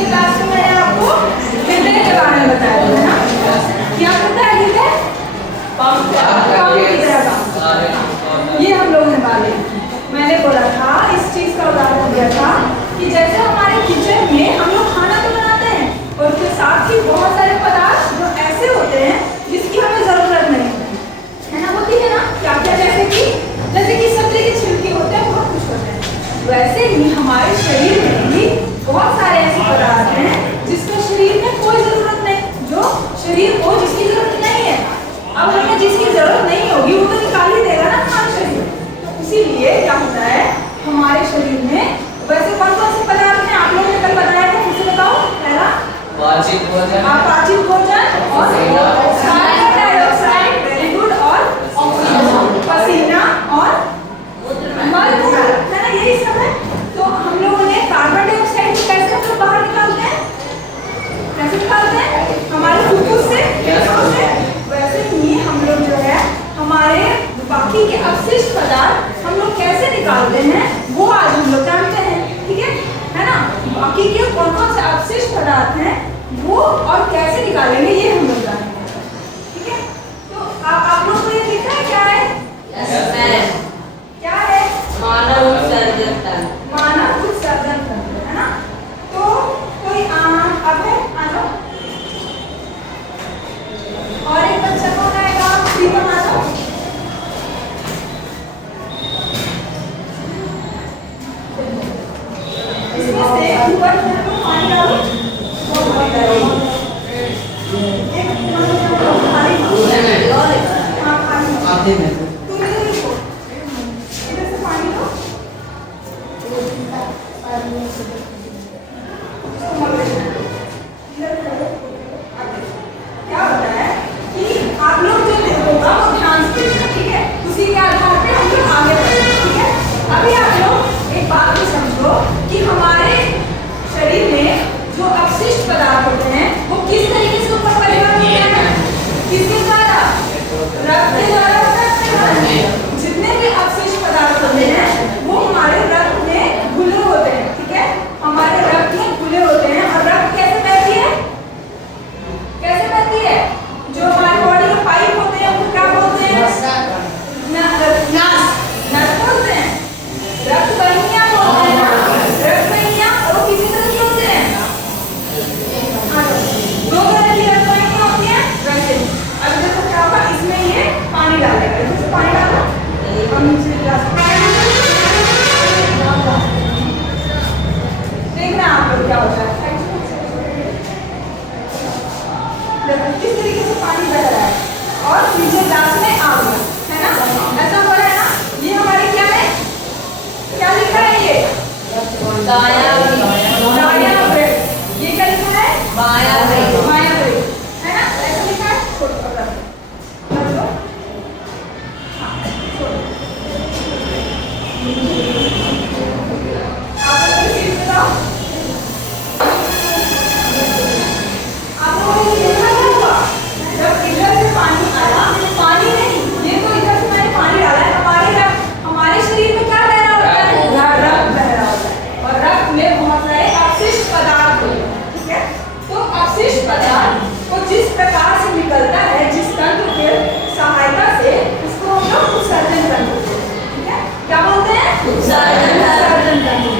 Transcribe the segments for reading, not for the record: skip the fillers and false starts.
पिछले क्लास में मैंने आपको हृदय के बारे में बताया था ना। क्या पता है हृदय? पंप की तरह का। ये हम लोग निकाले। मैंने बोला था, इस चीज का उदाहरण दिया था कि जैसे हमारे किचन में हम लोग खाना तो बनाते हैं और उसके साथ ही बहुत सारे पदार्थ जो ऐसे होते हैं जिसकी हमें जरूरत नहीं है ना, होती है ना। क्या क्या? जैसे कि सब्जी के छिलके होते हैं, बहुत कुछ होते हैं। वैसे ही हमारे शरीर में भी बहुत सारे ऐसे पदार्थ हैं जिसका शरीर में कोई जरूरत नहीं, जो शरीर को जिसकी जरूरत नहीं है। अब हमें जिसकी जरूरत नहीं होगी वो तो निकाल ही देगा ना हमारा शरीर। तो इसीलिए क्या होता है हमारे शरीर में, वैसे कौन कौन से पदार्थ हैं आप लोगों ने कल बताया था, फिर से बताओ। पहला पाचित भोजन, पाचित भोजन और कार्बन डाइऑक्साइड, वेरी गुड, और पसीना और मलमूत्र, है ना, यही सब है। तो हम लोगों ने कार्बन डाइऑक्साइड को कैसे हम लोग बाहर निकालते हैं? कैसे निकालते हैं? हमारे फुफ्फुस से। वैसे ही हम लोग जो है हमारे बाकी के अपशिष्ट पदार्थ हम लोग कैसे निकालते हैं वो आज हम लोग जानते हैं, ठीक है ना। बाकी के कौन कौन से अपशिष्ट पदार्थ हैं वो और कैसे निकालेंगे ये हम लोग जानेंगे, ठीक है। तो आप लोग को ये दिख रहा है क्या है? क्या है? मानव उत्सर्जन तंत्र। मानव उत्सर्जन तंत्र, है ना। तो कोई अब है आनो और एक बच्चा कौन आएगा? प्रीतम आनो। इसमें से ऊपर पानी डालो, पानी डालो। एक आते में क्या होता है कि आप लोग जो होगा वो ध्यान से, ठीक है, उसी के आधार पे हम लोग आगे बढ़ेंगे, ठीक है। अभी आप लोग एक बात को समझो कि हमारे शरीर में जो अपशिष्ट पदार्थ होते हैं वो किस तरीके से ऊपर परिवहन होते हैं? किसके द्वारा? रक्त के द्वारा होता है। जितने भी अपशिष्ट पदार्थ होते हैं वो हमारे रक्त में घुले होते हैं, ठीक है, हमारे रक्त में घुले होते हैं। और रक्त कैसे बहती है? कैसे बहती है? जो हमारे बॉडी के पाइप होते हैं उनको क्या बोलते हैं? नस बोलते हैं। रक्त वाहिनियां बोलते हैं ना, रक्त वाहिनियां। और वो किसी तरह की होते हैं? दो तरह की रक्त वाहिनियां होती हैं। वैसे अब देखो क्या होगा, इसमें ये पानी डालेगा, इसमें पानी डालो और नीचे गिलास देखना आप लोग क्या होता है। किस तरीके से पानी बह रहा है और नीचे ग्लास में आ गया, है ना, ऐसा हो रहा है ना। ये हमारे क्या है? क्या लिखा है ये? दायां ब्रेड। ये क्या लिखा है? बायां ब्रेड, है ना, ऐसा लिखा है। छोड़ दो। हाँ, छोड़ दो। आप लोग ये बताओ, आप लोगों ने देखा क्या हुआ? जब इधर से पानी आया, पानी नहीं, ये तो इधर से मैंने पानी डाला है, हमारे शरीर में क्या बह रहा होता है? रक्त बह रहा होता है। और रक्त में बहुत सारे अपशिष्ट पदार्थ होते हैं, ठीक है। तो अपशिष्ट पदार्थ को जिस प्रकार से निकलता है, जिस तंत्र के सहायता से, उसको हम लोग उत्सर्जन तंत्र बोलते हैं, ठीक है। क्या बोलते हैं? उत्सर्जन तंत्र।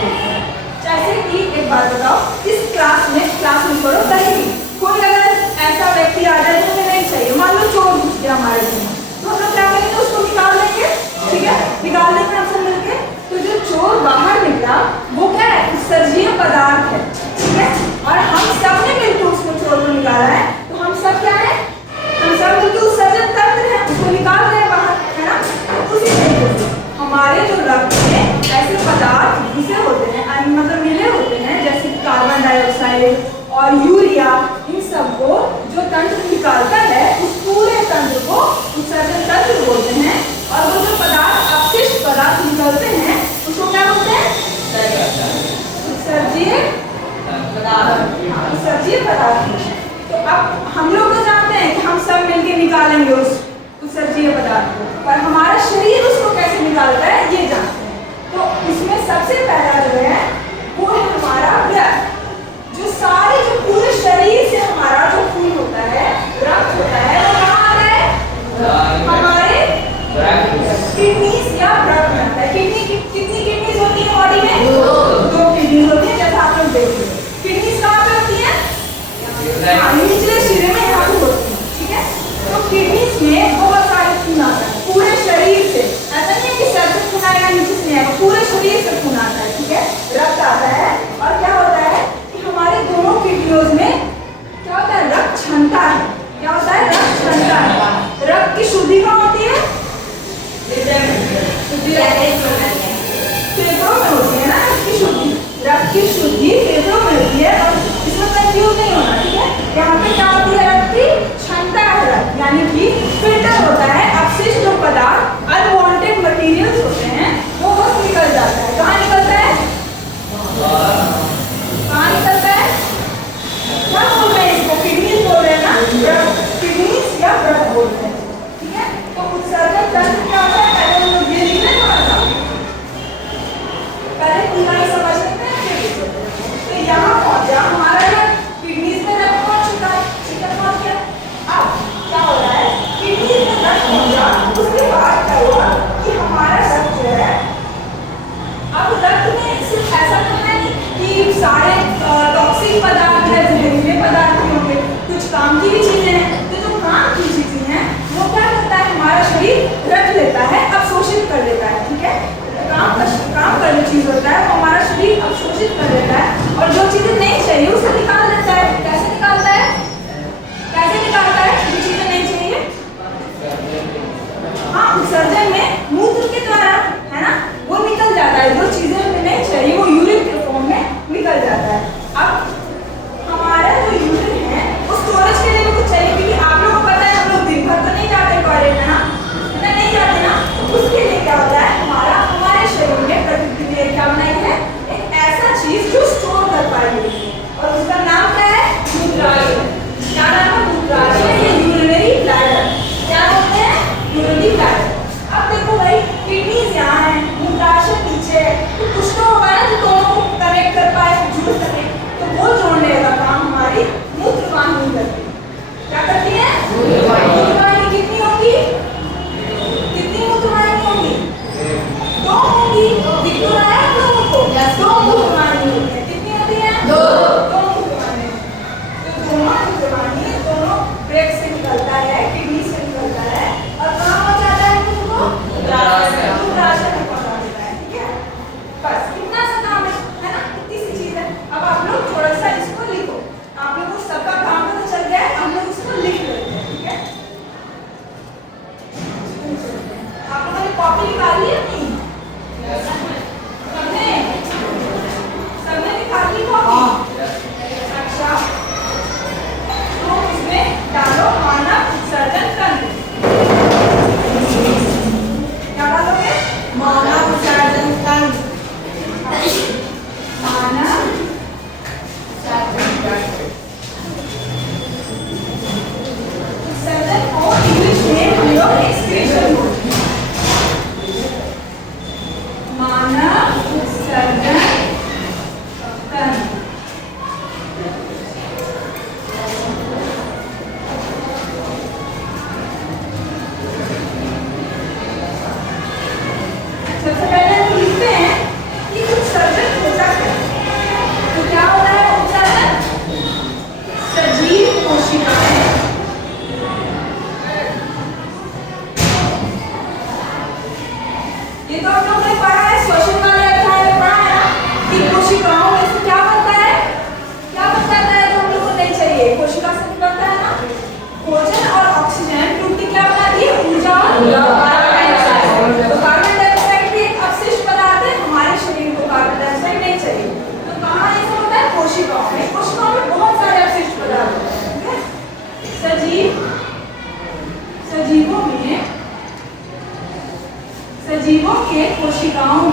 जैसे कि एक बात बताओ, इस क्लास में पढ़ो कहीं भी कोई अगर ऐसा व्यक्ति आ जाए जो हमें नहीं चाहिए, मान लो चोर घुस गया हमारे घर में, तो हम लोग क्या करेंगे? उसको निकाल देंगे, ठीक है, निकाल देंगे हम सब मिलके। तो जो चोर बाहर निकला वो क्या है? उत्सर्जीय पदार्थ है, ठीक है। और हम सब ने मिलकर उसको चोर को निकाला है, तो हम सब क्या है? हम सब मिलकर उत्सर्जन तंत्र है, उसको निकाल रहे हैं बाहर, है ना। उसी तरीके से हमारे जो रक्त में ऐसे पदार्थ घुसे होते हैं, मतलब मिले होते हैं, जैसे कि कार्बन डाइऑक्साइड और यूरिया, इन सबको जो तंत्र निकालता है उस पूरे तंत्र को उत्सर्जन तंत्र बोलते हैं। और वो जो पदार्थ अपशिष्ट पदार्थ निकलते हैं उसको क्या बोलते हैं? उत्सर्जीय पदार्थ। उत्सर्जीय पदार्थ। तो अब हम लोग तो जानते हैं कि हम सब मिलके निकालेंगे उस उत्सर्जीय पदार्थ को, पर हमारा शरीर उसको कैसे निकालता है ये जानते हैं। तो इसमें सबसे पहला जो है वो है हमारा ब्लड, जो निचले सिरे में यहाँ पे होती है, ठीक है। तो किडनीज में बहुत सारे खून आता है पूरे शरीर से, ऐसा नहीं है कि सर से खून आएगा नीचे से नहीं आएगा, पूरे शरीर से खून आता है, ठीक है। रक्त आता है और क्या होता है कि हमारे दोनों किडनियों में क्या होता है, रक्त क्षमता है। क्या होता है, रक्त क्षमता है। रक्त की शुद्धि कहाँ होती है, फेफड़ों में होती है ना रक्त की शुद्धि। रक्त की शुद्धि फेफड़ों में होती है और इसमें कंफ्यूज नहीं होना, ठीक है। यहाँ पे क्या होती है, रक्त की क्षमता है, रक्त यानी कि फिल्टर होता है, अपशिष्ट जो पदार्थ अनवांटेड मटेरियल्स होते हैं वो बस निकल जाता है। कहाँ निकलता है, कहाँ निकलता है, क्या बोल रहे हैं इसको, किडनीज बोल रहे हैं ना, किडनीज या ब्लड बोलते हैं, ठीक है। तो उत्सर्जन तंत्र क्या होता है, पहले हम लोग ये लिखने वाला था, पहले पूरा ही समझ लेते हैं फिर लिखते हैं। तो यहाँ पहुंचा हमारा रक्त, किडनीज में रक्त पहुंच चुका है, ठीक है, पहुंच गया। अब क्या हो रहा है, किडनीज में रक्त पहुंचा, उसके बाद क्या हुआ कि हमारा रक्त जो है, अब रक्त में सिर्फ ऐसा तो है नहीं कि सारे टॉक्सिक पदार्थ है, जहरीले पदार्थ भी होंगे, कुछ काम की भी चीजें हैं। तो जो काम की चीजें हैं वो क्या करता है, हमारा शरीर रख लेता है, अवशोषित कर लेता है, ठीक है। काम करने चीज होता है वो हमारा शरीर अवशोषित कर लेता है और जो चीजें नहीं चाहिए उसे निकाल देता है। कैसे निकालता है, कैसे निकालता है जो चीजें नहीं चाहिए, हाँ, उत्सर्जन में मूत्र के द्वारा, है ना, वो निकल जाता है। जो चीजें हमें नहीं चाहिए वो यूरिन के फॉर्म में निकल जाता है। अब हमारा जो यूरिन है वो स्टोरेज के लिए भी कुछ चाहिए, क्योंकि आप लोगों को पता है हम लोग दिन भर तो नहीं जाते टॉयलेट में ना, नहीं जाते ना। तो उसके लिए क्या होता है, हमारे शरीर में प्रकृति ने क्या बनाई है, एक ऐसा चीज जो स्टोर कर पाएगी और उसका नाम क्या है, मूत्राशय। क्या नाम है, मूत्राशय या यूरिनरी ब्लैडर। क्या बोलते हैं, यूरिनरी ब्लैडर। अब देखो भाई, किडनीज यहाँ है, मूत्राशय नीचे है, तो कुछ तो होगा ना जो दोनों को कनेक्ट कर पाए, जुड़ सके। तो वो जोड़ने का काम हमारी मूत्रवाहिनी करती है। क्या करती है, मूत्रवाहिनी। कितनी होगी, कितनी मूत्रवाहिनी होगी, दो होगी। दिख तो रहा है आप लोगों को, दो मूत्रवाहिनी होती है। कितनी होती है, दो मूत्रवाहिनी। तो दोनों मूत्रवाहिनी दोनों ब्रेक से निकलता है, किडनी से निकलता है और कहाँ पहुँचाता है तुमको, मूत्राशय में पहुँचा देता है, ठीक है। बस इतना सा काम है ना, इतनी सी चीज है। अब आप लोग थोड़ा सा इसको लिखो, आप लोगों को सबका काम पता चल गया है, हम लोग इसको लिख लेते हैं, ठीक है। आप लोगों ने कॉपी निकाली है अपनी, सबने निकाली कॉपी, अच्छा। तो इसमें डालो मानव उत्सर्जन तंत्र। क्या डालोगे, मानव उत्सर्जन तंत्र, मानव उत्सर्जन को इंग्लिश में हम लोग एक्सक्रीशन बोलते हैं। मानव उत्सर्जन तंत्र। सबसे पहले हम लिखते हैं कि उत्सर्जन होता क्या है। तो क्या होता है उत्सर्जन, सजीव कोशिकाएं ये तो आप लोगों ने पढ़ा है, श्वसन वाले अध्याय में पढ़ा है ना कि कोशिकाओं में से क्या बनता है, क्या बनता है जो हम लोग को नहीं चाहिए। कोशिका से बनता है ना भोजन और ऑक्सीजन, टूटी क्या बनाती है, ऊर्जा और कार्बन डाइऑक्साइड। तो कार्बन डाइऑक्साइड भी एक अपशिष्ट पदार्थ है, हमारे शरीर को कार्बन डाइऑक्साइड नहीं चाहिए। तो कहाँ ऐसा होता है, कोशिकाओं में। कोशिकाओं में बहुत सारे अपशिष्ट पदार्थ होते हैं, ठीक है। सजीवों के कोशिकाओं में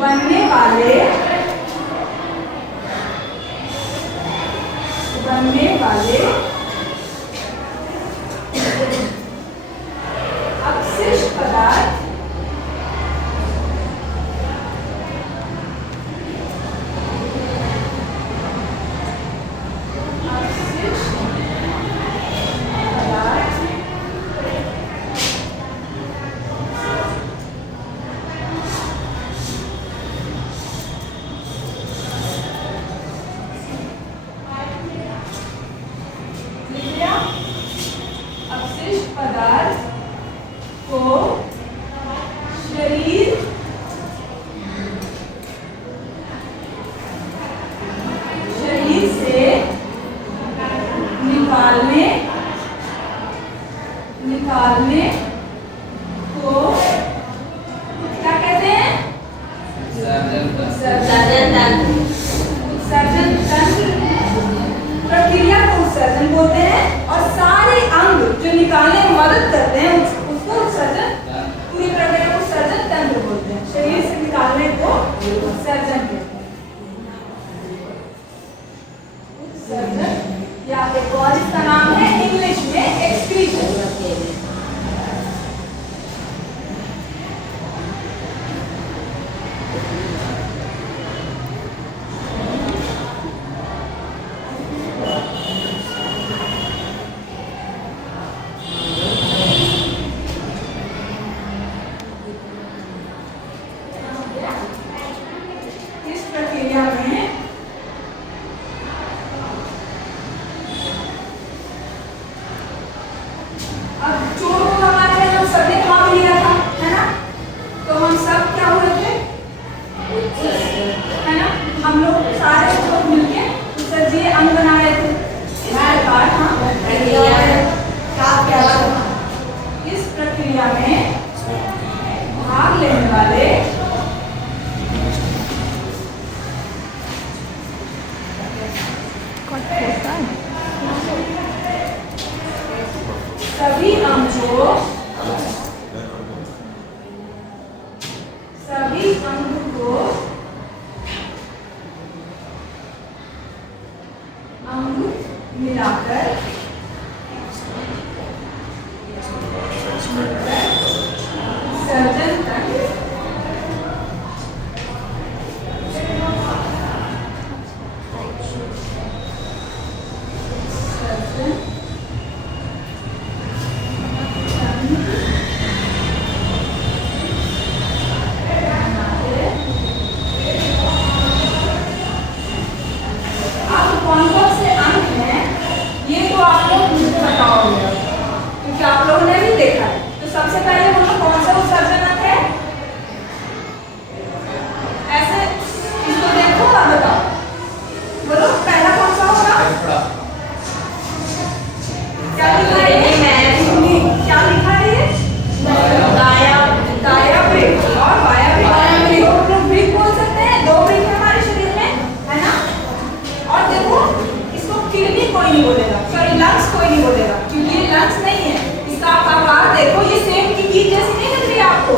बनने वाले अपशिष्ट पदार्थ उत्सर्जन बोलते हैं, और सारे अंग जो निकालने में मदद करते हैं उसको उत्सर्जन, पूरी प्रक्रिया को उत्सर्जन तंत्र बोलते हैं। शरीर से निकालने को उत्सर्जन कहते हैं। उत्सर्जन या एक और इसका नाम है इंग्लिश में एक्सक्रीशन। इस प्रक्रिया में अब चोर को हमारे हम सबने भाग लिया था, है ना? तो हम सब क्या हुए थे, है ना? हम लोग सारे लोग मिलके उत्सर्जीय अंग बना रहे थे। इस प्रक्रिया में भाग लेने वाले सभी अंग को अंग मिलाकर सर्जन तंत्र आप लोगों ने भी देखा है। तो सबसे पहले बोलो कौन सा उत्सर्जन अंग है? ऐसे इसको देखो और बताओ, बोलो पहला कौन सा होगा? क्या लिखा है ये? क्या लिखा है ये? दाया वृक्क और बाया वृक्क। हम लोग वृक्क बोल सकते हैं, दो वृक्क है हमारे शरीर में, है ना? और देखो इसको किडनी कोई नहीं बोलेगा, सॉरी लंग्स कोई नहीं बोलेगा, क्योंकि ये लंग्स नहीं है। इसका आप आकार देखो, ये सेम की बीज जैसी नहीं लग रही है आपको?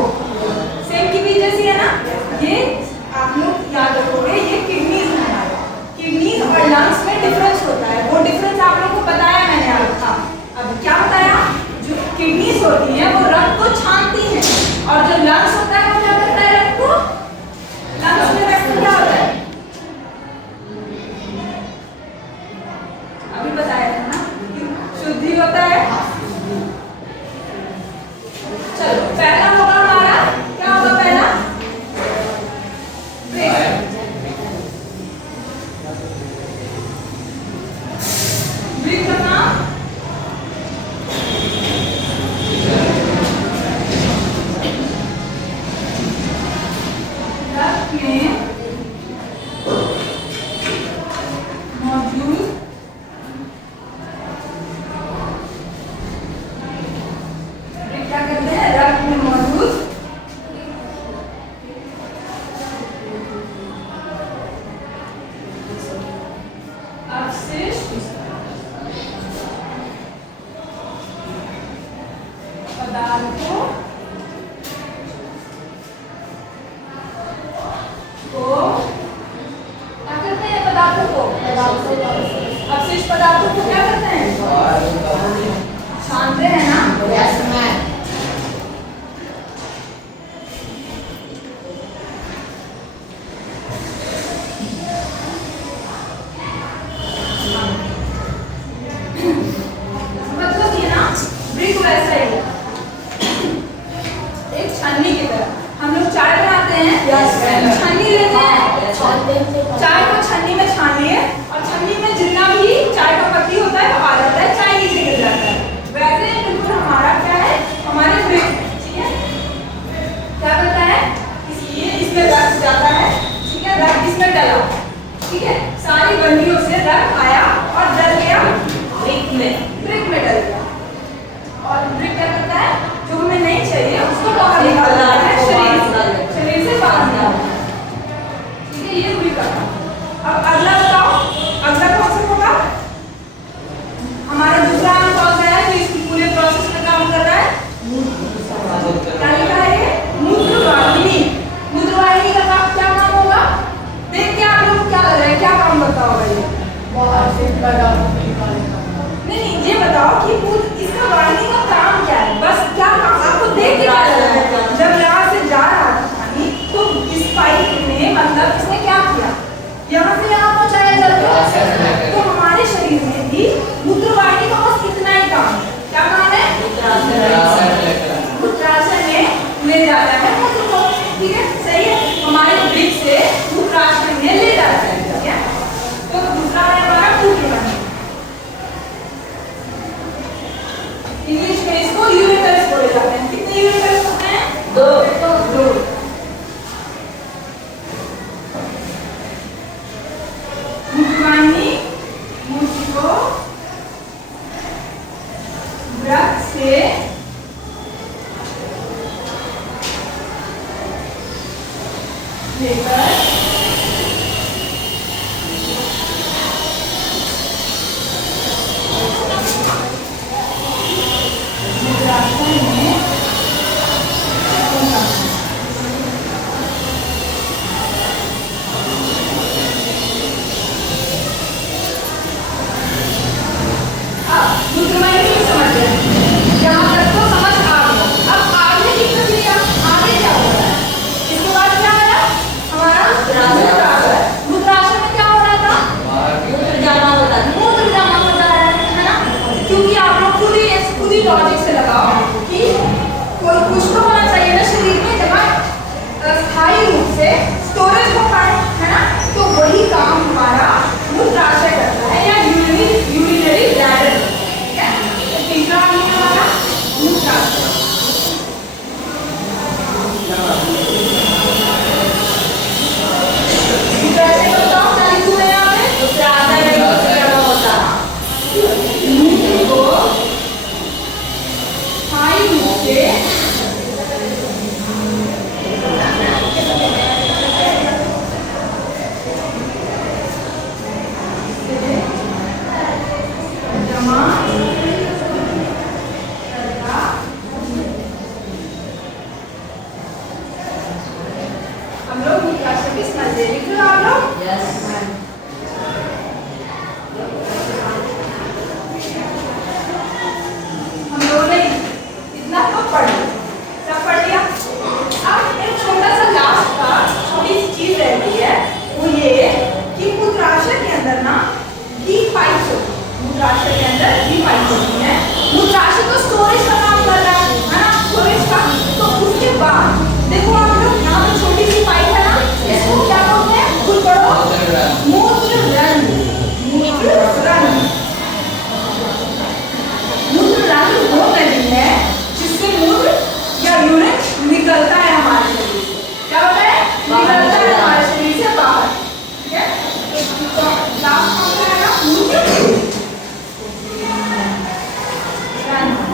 सेम की बीज जैसी है ना? ये आप लोग याद रखोगे, ये किडनीज है हमारा। किडनीज और लंग्स में डिफरेंस होता है, वो डिफरेंस आप लोगों को बताया मैंने आपका। अब क्या बताया? जो किडनीज होती हैं वो रक्त को छानती हैं, और जो लंग्स होता है वो क्या करता है? रक्त को, लंग्स में रक्त क्या होता है? अभी बताया था ना, शुद्धि होता है। चलो पहला होगा हमारा, क्या होगा पहला? वृक्क का नाम रक्त में मौजूद क्या कहते हैं? रक्त में मौजूद अवशिष्ट पदार्थों को क्या करते हैं? पदार्थों को, अवशिष्ट पदार्थों को क्या करते हैं? छानते हैं ना? Yes ma'am. मतलब ये ना वृक्क वैसा ही है, एक छन्नी की तरह। हम लोग चाय बनाते हैं, छन्नी लेते हैं, चाय को छन्नी में छान लिए, और छन्नी में जितना भी चाय का पत्ती होता है वो आ जाता है, चाय नीचे गिर जाता है। वैसे बिल्कुल नहीं नहीं, ये बताओ कि इसका वाहिनी का काम क्या है? बस क्या काम आपको देख के क्या लग रहा है? जब यहाँ से जा रहा था पानी तो इस पाइप ने मतलब इसने क्या किया? यहाँ से यहाँ पहुँचाया जल को। तो हमारे शरीर में भी मूत्रवाहिनी का बस इतना ही काम है। क्या काम है? मूत्राशय में ले जाता है मूत्र को। ठीक है, सही है। हमारे वृक्क से मूत्राशय में ले जाता है। ठीक है, तो दूसरा है हमारा मूत्रवाहिनी। इंग्लिश में इसको यूरेटर्स बोले जाते हैं। कितने यूरेटर्स होते हैं? दो। मूत्रवाहिनी मूत्र को वृक्क से लेकर मूत्राशय में मूत्रवाहिनी में समझ गए। यहाँ तक तो समझ आ गया। अब आगे की प्रक्रिया, आगे क्या हो रहा है? इसके बाद क्या आया? हमारा मूत्राशय। मूत्राशय में क्या हो रहा था? मूत्र जमा हो रहा है ना? क्योंकि आप लोग खुद ही लॉजिक से लगाओ कि कोई कुछ तो होना चाहिए ना शरीर में जहाँ स्थायी रूप से स्टोरेज हो पाए, है ना? तो वही काम हमारा मूत्राशय करता है या यूरिनरी ब्लैडर। ठीक है, तो तीसरा है हमारा मूत्राशय। मूत्राशय का काम क्या लिखूं मैं यहाँ पे? मूत्राशय में मूत्र जमा होता है। मूत्र को स्थायी रूप से जमा करता। हम लोग मूत्राशय की समझ ले, लिख लो आप लोग। हम लोग ने इतना तो पढ़ लिया, सब पढ़ लिया। अब एक छोटा सा लास्ट का छोटी सी चीज रहती है, वो ये कि मूत्राशय के अंदर ना डीप पाइप्स होती है। मूत्राशय के अंदर डीप पाइप्स होती है। मूत्राशय तो स्टोरेज का काम कर रहा है ना? स्टोरेज का। तो उसके बाद देखो आप लोग यहाँ पे छोटी सी पाइप है ना, इसको क्या बोलते हैं? खुद पढ़ो। मूत्र रंध्र। मूत्र रंध्र। मूत्र रंध्र वो नली है जिससे मूत्र या यूरिन निकलता है हमारे शरीर से। क्या होता है? निकलता है हमारे शरीर से बाहर। ठीक है, तो लास्ट कौन सा है ना? मूत्र रंध्र।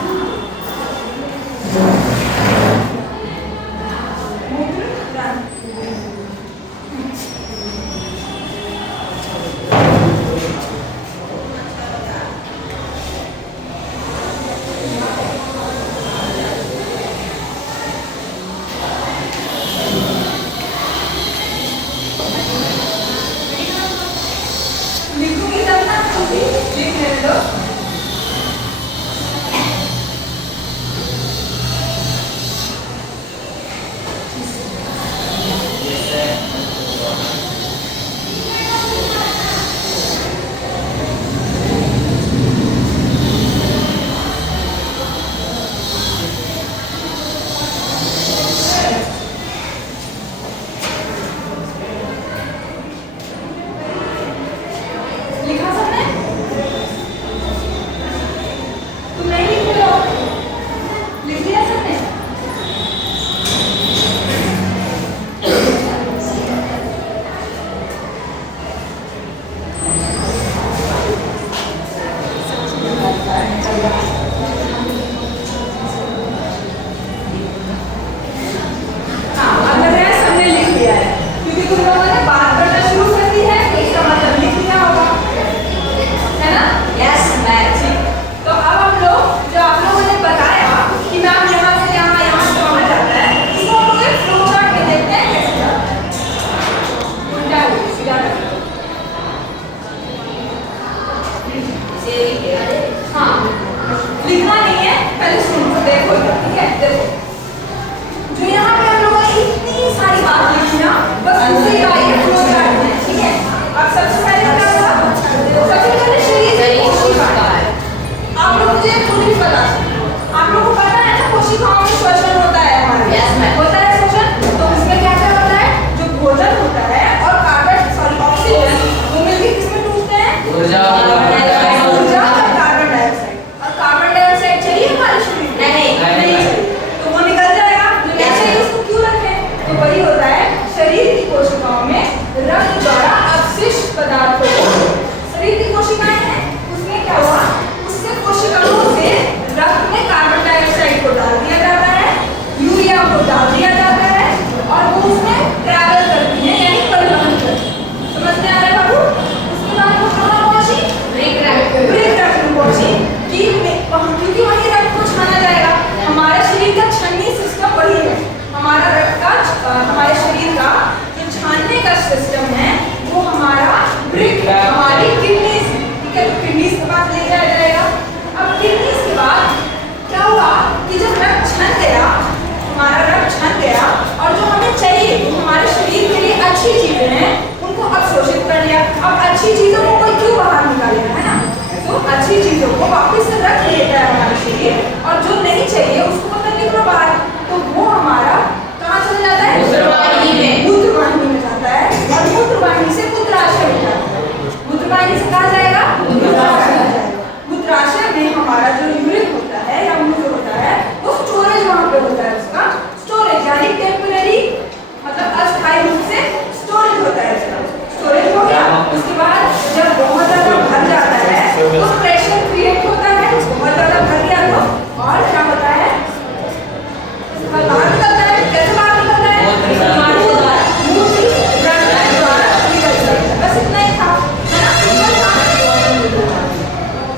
हाँ, लिखना नहीं है, पहले सुनो, देखो इधर, ठीक है, देखो। जो यहाँ पे हम लोगों ने इतनी सारी बात लिखी ना, बस उसी का ये फ्लो चार्ट है, ठीक है। अब सबसे पहले क्या हुआ? सबसे पहले शरीर की कोशिका है। आप लोग मुझे खुद भी बता सकते हो। आप लोगों को पता है ना कोशिकाओं में श्वसन होता है हमारे। Yes, ma'am. होता है श्वसन, तो उसमें क्या क्या होता है? जो भोजन होता है और ऑक्सीजन, वो मिलके किसमें टूटते हैं? ऊर्जा ऊर्जा और कार्बन डाइऑक्साइड। और कार्बन डाइऑक्साइड चाहिए हमारे शरीर में? नहीं चाहिए, तो वो निकल जाएगा। जो नहीं चाहिए उसको क्यों रखें? तो वही होता है शरीर की कोशिकाओं में रक्त द्वारा अपशिष्ट पदार्थों को, शरीर की कोशिकाएं हैं, उसमें क्या हुआ? उससे कोशिकाओं से रक्त में कार्बन डाइऑक्साइड को डाल दिया जाता है, यूरिया को डाल दिया जाता है और वो उसमें ट्रैवल करती है, यानी परिवहन करती है। समझ में आ रहा है बाबू? उसके बाद वो कहाँ पहुंची? ब्रेक रक्त में पहुंची क्योंकि वही रक्त को छाना जाएगा। हमारे शरीर का छन्नी सिस्टम वही है। हमारा रक्त का, हमारे शरीर का जो छानने का सिस्टम है वो हमारा ब्रेक, हमारी किडनीज, ठीक है, किडनीज के पास ले जाया जाएगा। अब किडनीज के बाद क्या हुआ कि जब रक्त छन गया, हमारा रक्त छन गया और जो हमें चाहिए, जो हमारे शरीर के लिए अच्छी चीजें हैं, उनको अवशोषित कर लिया। अब अच्छी चीजों को कोई क्यों बाहर निकालेगा, है ना? तो अच्छी चीजों को वापस से रख लेता है हमारा शरीर और जो नहीं चाहिए उसको पता निकलो बाहर, तो वो हमारा कहाँ चल जाता है? मूत्रवाहिनी में जाता है और मूत्रवाहिनी से मूत्राशय में जाता है। मूत्रवाहिनी से कहाँ जाएगा? मूत्राशय में हमारा जो यूरिन होता है या मूत्र होता है वो स्टोरेज वहाँ पे होता है, उसका स्टोरेज यानी टेम्पररी, मतलब अस्थायी रूप से स्टोरेज होता है इसका। स्टोरेज हो गया, उसके बाद जब बहुत ज्यादा भर जाता है तो प्रेशर क्रिएट होता है, बहुत ज्यादा भर गया तो और क्या होता है? बाहर निकलता है। कैसे बाहर निकलता है? मूत्र द्वारा निकलता है। बस इतना ही था, है ना?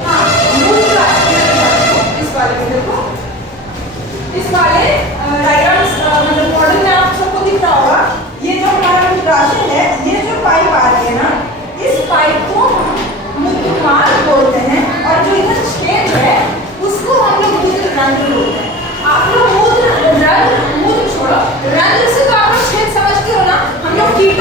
हाँ, मूत्र। इस वाले में देखो, इस वाले डायग्राम्स मतलब मॉडल में आप सबको दिख रहा होगा। ये जो हमारा मूत्राशय है, ये जो पाइप आ रही है ना, इस पाइप को मूत्रमार्ग बोलते हैं और जो इधर छेद है उसको हम लोग मूत्र रंध्र बोलते हैं। आप लोग मूत्र छोड़ो, रंध्र से तो आप लोग छेद समझते हो ना। हम लोग कीट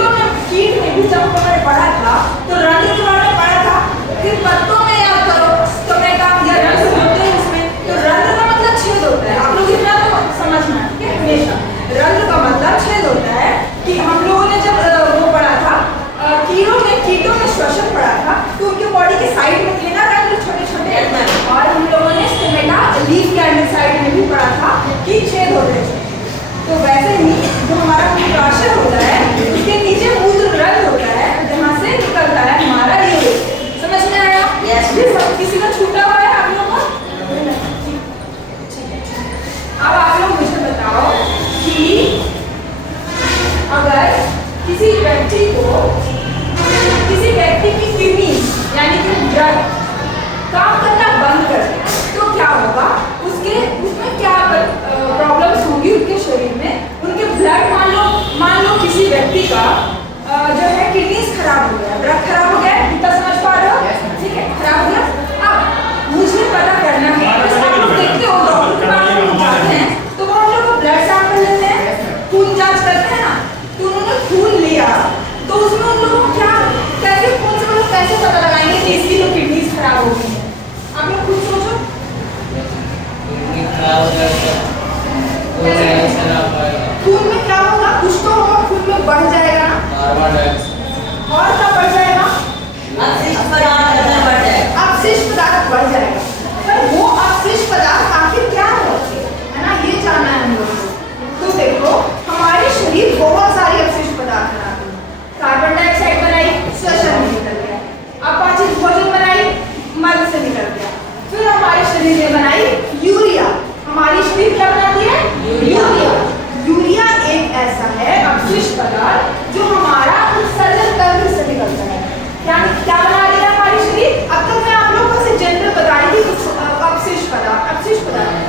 में भी जब हमने पढ़ा था तो रंध्र के बारे में पढ़ा था। फिर पत्तों में याद करो, टोमेटा या रंध्र होते हैं उसमें, तो रंध्र का मतलब छेद होता है। आप लोग इतना तो समझना, ठीक है? हमेशा रंध्र का मतलब छेद होता है। कि हम लोगों ने जब वो पढ़ा था कीटों में श्वसन पढ़ा था, तो उनके बॉडी के साइड में थे ना रंध्र छोटे छोटे, और हम लोगों ने स्टोमेटा लीफ के अंदर साइड में भी पढ़ा था कि छेद होते हैं। तो वैसे ही जो हमारा मूत्राशय होता है उसके नीचे मूत्र रंध्र होता है जहाँ से निकलता है हमारा यूरिन। समझ में आया? यस। किसी का छूटा हुआ है आप लोगों को? अब आप लोग मुझे बताओ कि अगर किसी व्यक्ति की किडनी यानी कि ब्लड काम करना बंद कर दे तो क्या होगा? उसमें क्या प्रॉब्लम्स होंगी उनके शरीर में? उनके ब्लड, मान लो किसी व्यक्ति का जो है किडनीज खराब हो गया, ब्लड खराब हो गया, इतना समझ पा रहे हो? ठीक है, खराब हो गया। अब मुझे पता करना है, आप लोग देखते हो डॉक्टर के पास हम जाते हैं तो वो हम लोग को ब्लड सैंपल लेते हैं, खून जांच करते हैं ना, तो उन्होंने खून लिया तो उसमें उन लोगों को क्या, कैसे खून से मतलब कैसे पता लगाएंगे कि इसकी जो किडनीज खराब हो गई है? आप लोग खुद सोचो। खून में क्या होगा? कुछ तो होगा, खून में बढ़ जाएगा ना, और क्या बढ़ जाएगा? अपशिष्ट पदार्थ बढ़ जाएगा। पर वो अपशिष्ट पदार्थ आखिर क्या है ना, ये जानना है हम लोगों को। तो देखो, हमारे शरीर बहुत सारी अपशिष्ट पदार्थ बनाते हैं। कार्बन डाइऑक्साइड बनाई, श्वसन में निकल गया। अपाचित भोजन बनाई, मल से निकल गया। फिर हमारे शरीर ने बनाई यूरिया। हमारी शरीर क्या बनाती है? यूरिया एक ऐसा है अपशिष्ट पदार्थ जो हमारा उत्सर्जन तंत्र से निकलता है। क्या बना रही है हमारी शरीर? अब तक मैं आप लोगों से जनरल बताई थी अपशिष्ट पदार्थ।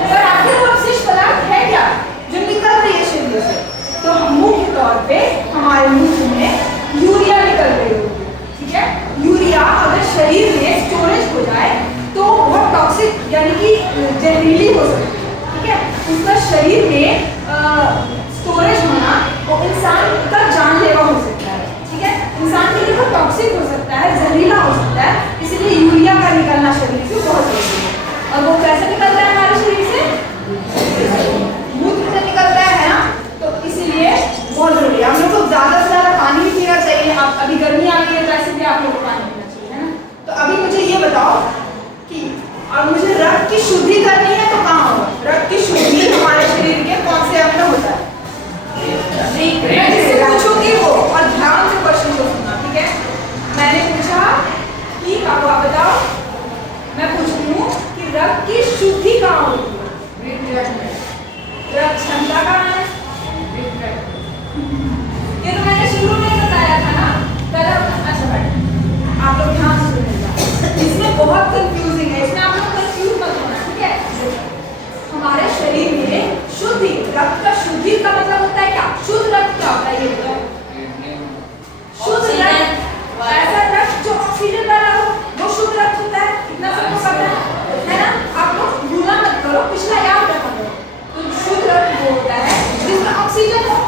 पर आखिर वो अपशिष्ट पदार्थ है क्या जो निकल रही है शरीर से? तो मुख्य तौर पे हमारे मुख में यूरिया निकल रही होगी, ठीक है? यूरिया अगर शरीर में स्टोरेज हो जाए यानी कि जहरीली हो सकती है, ठीक है। उसका शरीर में स्टोरेज होना वो इंसान का जानलेवा हो सकता है, ठीक है। इंसान के लिए वो टॉक्सिक हो सकता है, जहरीला हो सकता है, इसलिए यूरिया का निकलना शरीर से बहुत जरूरी है। और वो कैसे निकलता है हमारे शरीर से? मूत्र से निकलता है ना, तो इसीलिए बहुत जरूरी है। हम लोग को ज़्यादा से ज़्यादा पानी भी पीना चाहिए। आप अभी गर्मी आ गई है तो ऐसे भी आप लोग को पानी पीना चाहिए, है ना। तो अभी मुझे ये बताओ कि अब मुझे रक्त की शुद्धि करनी है तो कहाँ होगा? रक्त की शुद्धि हमारे शरीर के कौन से अंग में होता है? मैं जिससे पूछूंगी वो, और ध्यान से क्वेश्चन को सुनना, ठीक है। मैंने पूछा कि आप बताओ, मैं पूछ रही हूँ कि रक्त की शुद्धि कहाँ होती है? रक्त क्षमता कहाँ है? ये तो मैंने शुरू में ही बताया था ना। अच्छा बैठ, आप लोग ध्यान से सुनिएगा, इसमें बहुत कंफ्यूजिंग है, इसमें आप लोग कंफ्यूज मत होना, ठीक है। हमारे शरीर में शुद्धि, रक्त का शुद्धि का मतलब होता है क्या? शुद्ध रक्त क्या होता है ये बताओ? शुद्ध रक्त ऐसा रक्त जो ऑक्सीजन वाला हो, वो शुद्ध रक्त होता है, इतना सबको पता है ना। आप लोग भूलना मत करो, पिछला याद रखा करो। तो शुद्ध रक्त वो होता है जिसमें ऑक्सीजन हो,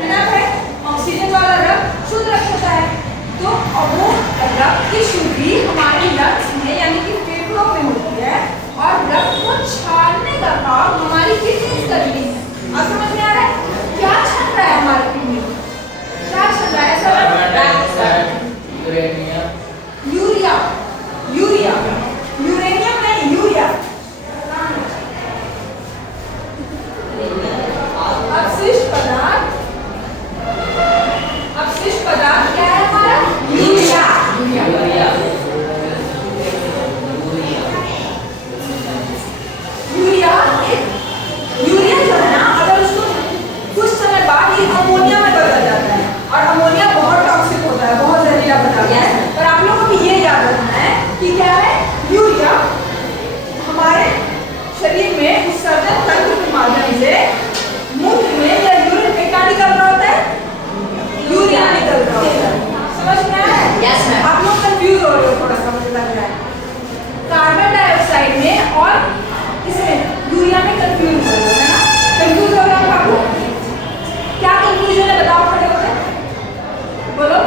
है ना भाई। ऑक्सीजन वाला रक्त शुद्ध रक्त होता है। तो वो रक्त की शुद्धि हमारे लंग्स में यानी कि फेफड़ों में होती है, और रक्त को छानने का काम हमारी किडनीज करती है। अब समझ में आ रहा है क्या छान रहा है हमारी किडनी? क्या छान रहा है? ऐसा यूरिया, यूरिया, यूरेनियम नहीं, यूरिया। अपशिष्ट पदार्थ, अपशिष्ट पदार्थ क्या है हमारा? यूरिया। यूरिया यूरिया जो है ना, अगर उसको कुछ समय बाद ये अमोनिया में बदल जाता है, और अमोनिया बहुत टॉक्सिक होता है, बहुत जहरीला पदार्थ है। और आप लोगों को ये याद रखना है कि क्या है? यूरिया हमारे शरीर में उत्सर्जन तंत्र के माध्यम से मूत्र में या यूरिन में क्या निकल रहा होता है? यूरिया निकल रहा होता है। समझ में आया? Yes, ma'am. आप लोग कंफ्यूज हो रहे हो थोड़ा सा, मुझे लग रहा है। कार्बन डाइऑक्साइड में और इसमें यूरिया में कंफ्यूज हो रहे हो, है ना। कंफ्यूज हो रहे हो आप लोग? क्या कंफ्यूजन है बताओ खड़े होकर, बोलो।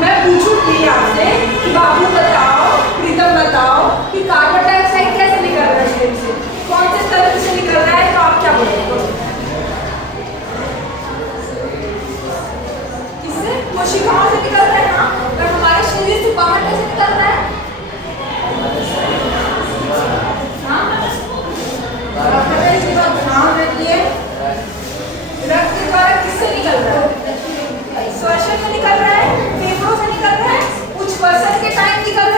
मैं पूछूंगी आपसे कि बाबू बताओ, प्रीतम बताओ कि कार्बन डाइऑक्साइड कैसे निकल रहा है शरीर से, कौन से तंत्र से निकल रहा है, तो आप क्या बोलोगे? इससे कोशिकाओं से निकल रहा है ना, और हमारे शरीर से बाहर कैसे निकल रहा है? ध्यान रखिए, रक्त के द्वारा किससे निकल रहा है? श्वसन से निकल रहा है, फेफड़ों से निकल रहा है, उच्च श्वसन के टाइम निकल रहा है।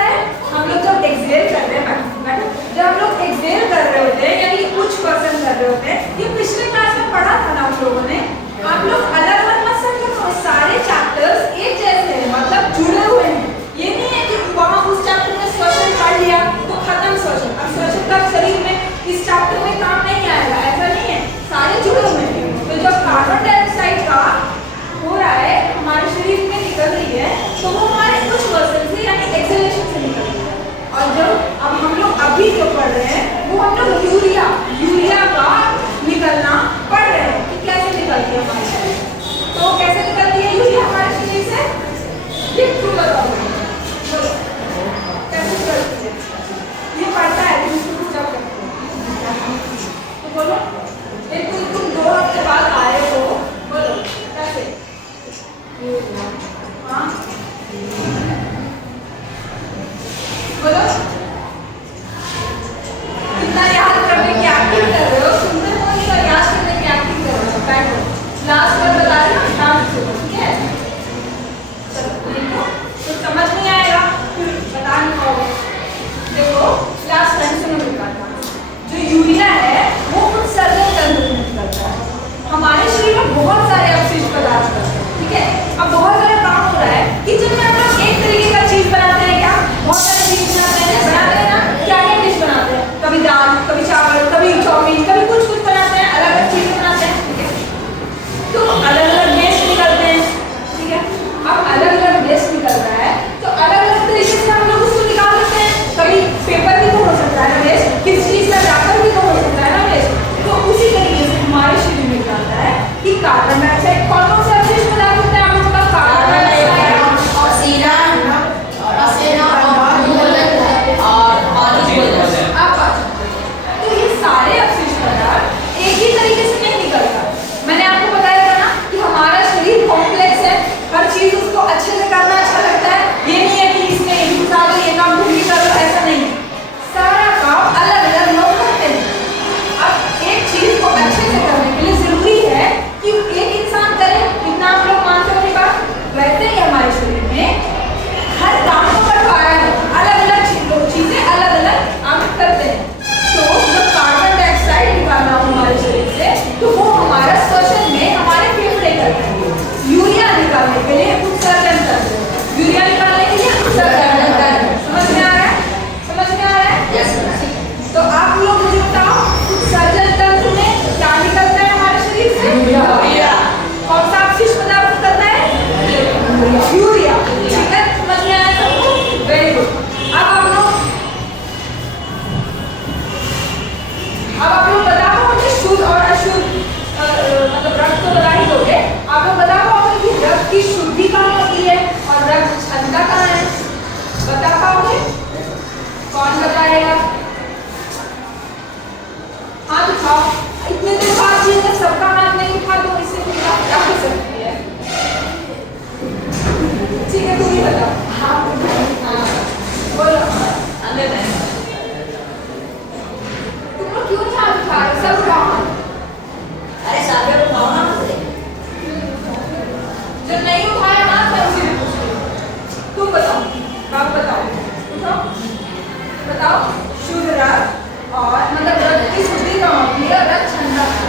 बताओ शुद्ध रक्त और मतलब रक्त की शुद्धि कहाँ होती है? रक्त ठंडा है।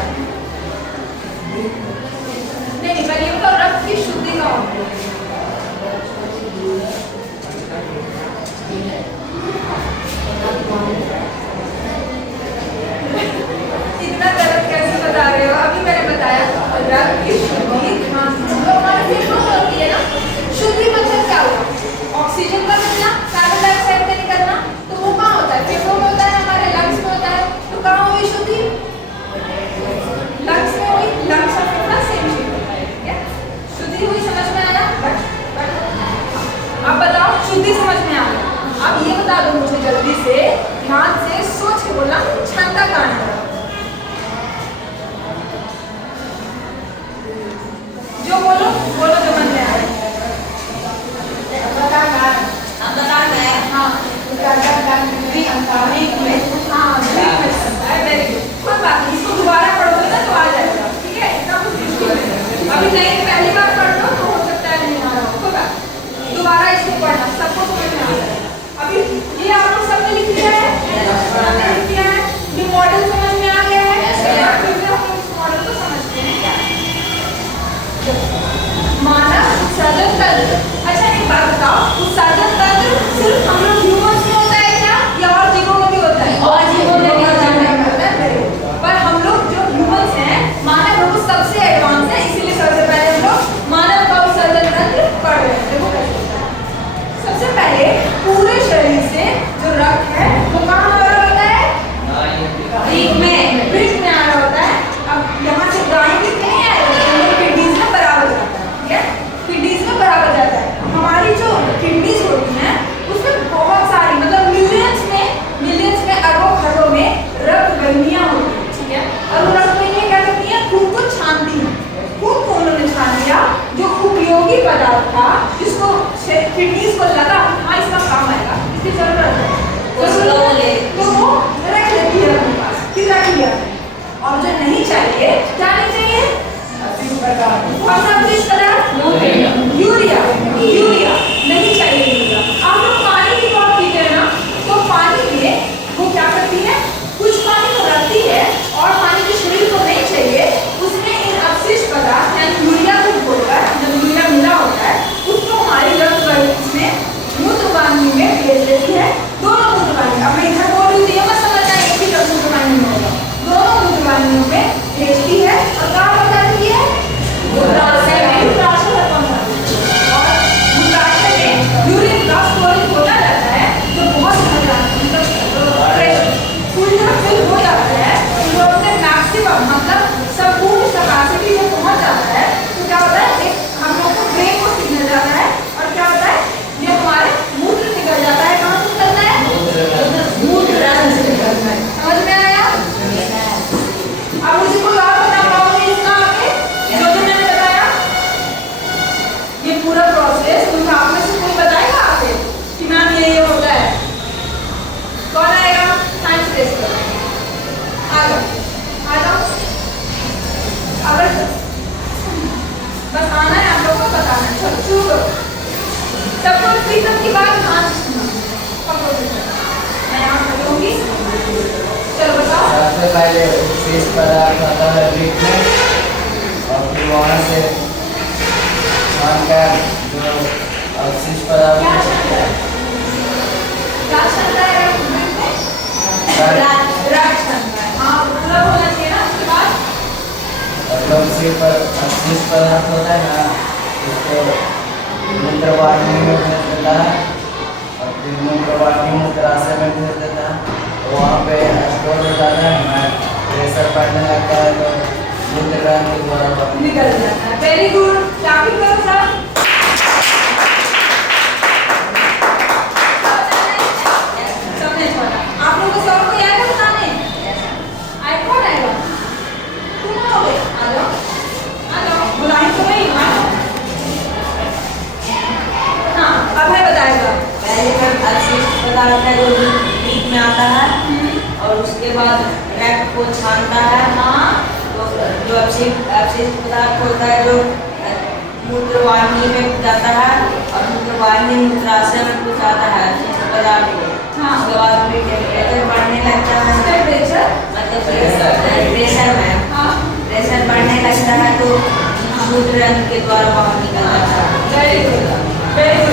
नहीं पहले ये बताओ रक्त की शुद्धि कहाँ होती है? इतना गलत कैसे बता रहे हो? अभी मैंने बताया रक्त की शुद्धि हमारे फेफड़ों में होती है ना। शुद्धि मतलब क्या हुआ? ऑक्सीजन का मिलना, कार्बन डाइऑक्साइड का निकलना, तो वो कहाँ होता है? फेफड़ों में होता है, हमारे लंग्स में होता है। तो कहाँ हुई शुद्धि? लंग्स में हुई। लंग्स और फेफड़ा सेम चीज होता है, ठीक है? शुद्धि हुई, समझ में आया? अब बताओ शुद्धि समझ में आ गई। अब ये बता दो मुझे जल्दी से, ध्यान से सोच के बोलना, क्षमता कहाँ है? जो बोलो बोलो जो मन में आए। वेरी गुड, कोई बात नहीं, इसको दोबारा पढ़ोगे ना तो आ जाएगा, ठीक है? इतना कुछ मुश्किल नहीं। अभी नहीं पहली बार पढ़ लो तो हो सकता है नहीं आ रहा हो, कोई बात नहीं। दोबारा इसको पढ़ना, सबको समझ में आ जाएगा। अभी ये आप लोग सबने लिख लिया है? सबने लिख लिया है? ये मॉडल समझ में आ गया है? फिर हम लोग इस मॉडल को समझते हैं क्या? मानव उत्सर्जन तंत्र। अच्छा एक बात बताओ, उत्सर्जन तंत्र सिर्फ हम लोग ह्यूमंस में होता है क्या, या और जीवों में भी होता है? और जीवों में भी होता है। पर हम लोग जो ह्यूमंस हैं, मानव लोग सबसे एडवांस है, इसीलिए सबसे पहले हम लोग मानव का उत्सर्जन तंत्र पढ़ रहे हैं। देखो कैसे होता है। सबसे पहले पूरे शरीर से जो रक्त है वो कहाँ आ रहा होता है? वृक्क में आ रहा होता है। अब यहाँ से गाय कितने आएगा? किडनीज में बराबर जाता है, ठीक है? किडनीज में बराबर जाता है। हमारी जो किडनीज होती हैं उसमें बहुत सारी मतलब मिलियंस में अरबों खरबों में रक्त वाहिनियां होती हैं, ठीक है? और वो रक्त वाहिनियां क्या करती हैं? खून को छानती हैं। खून को उन्होंने छान लिया, जो उपयोगी पदार्थ था जिसको किडनीज को लगा हाँ इसका काम आएगा, इसकी जरूरत है, तो वो रख लेती है अपने पास, फिर रख लिया। और जो नहीं चाहिए, क्या नहीं चाहिए? कौन सा अवशिष्ट पदार्थ? यूरिया। यूरिया नहीं चाहिए। यूरिया आप लोग पानी की बात कीजिए ना, तो पानी में वो क्या करती है? कुछ पानी तो रखती है और पानी के शरीर को नहीं चाहिए, उसमें इन अवशिष्ट पदार्थ यानी यूरिया को घोलकर, जब यूरिया मिला होता है उसको हमारी रक्त वाहिनी में मूत्रवाहिनी में भेज देती है। दोनों मूत्रवाहिनी, अब मैं इधर बोल रही हूँ मत समझना एक ही तरफ मूत्रवाहिनी में होगा, दोनों मूत्रवाहिनियों में भेजती है। और कहाँ बताती है? मूत्राशय में। मूत्राशय और मूत्राशय में यूरिन का स्टोरेज होता जाता है, जो बहुत फिल हो जाता है, जो अपने मैक्सिमम मतलब संपूर्ण कैपेसिटी में पहुंच जाता है, तो क्या होता है? एक हम लोग को ब्रेन को सिग्नल जाता है और क्या होता है? ये हमारे मूत्र निकल जाता है। कहाँ से निकलता है? मूत्र से निकलता है। समझ में आया? अब मुझे कोई और बता पाओगे इसका आगे जो जो मैंने बताया? ये पूरा प्रोसेस तुम आप में से कोई बताएगा आगे कि मैम ये होता है? कौन आएगा? साइंस टेस्ट कर आ जाओ। अगर बस आना है आप लोगों को बताना है। चलो शुरू करो। सबको स्पीकर की बात ध्यान से सुनना। मैं यहाँ खड़ी होंगी। चलो बताओ। सबसे पहले शेष पदार्थ आता है वृक्क में, और फिर वहाँ से छानकर जो अवशिष्ट पदार्थ क्या चल रहा है? क्या चल रहा है? रक्त चल रहा है। हाँ पूरा होना चाहिए ना। उसके बाद मतलब सिर्फ अवशिष्ट पदार्थ होता है ना, उसको मूत्रवाहिनी में भेज देता है, और फिर मूत्रवाहिनी मूत्राशय में भेज देता है, तो वहाँ पे स्टोर हो जाता है। प्रेशर बढ़ने लगता है तो मूत्रवाहिनी के द्वारा निकल जाता है। वेरी गुड, क्लैपिंग करो सब। सबने छोड़ा। आप लोगों को सौ को याद है बताने? आए कौन आएगा? तुम आओगे? आ जाओ बुलाई तो नहीं। हाँ अब है बताएगा। पहले अवशिष्ट पदार्थ है जो वृक्क में आता है, और उसके बाद रक्त को छानता है। हाँ तो जो अवशिष्ट पदार्थ होता है जो मूत्रवाहिनी में जाता है, और मूत्रवाहिनी मूत्राशय में पहुंचाता है अवशिष्ट पदार्थ को। हाँ। उसके बाद फिर टेम्परेचर बढ़ने लगता है, टेम्परेचर मतलब प्रेशर। प्रेशर में हाँ प्रेशर बढ़ने लगता है तो शुद्ध रंग के द्वारा बाहर निकल जाता है। Very good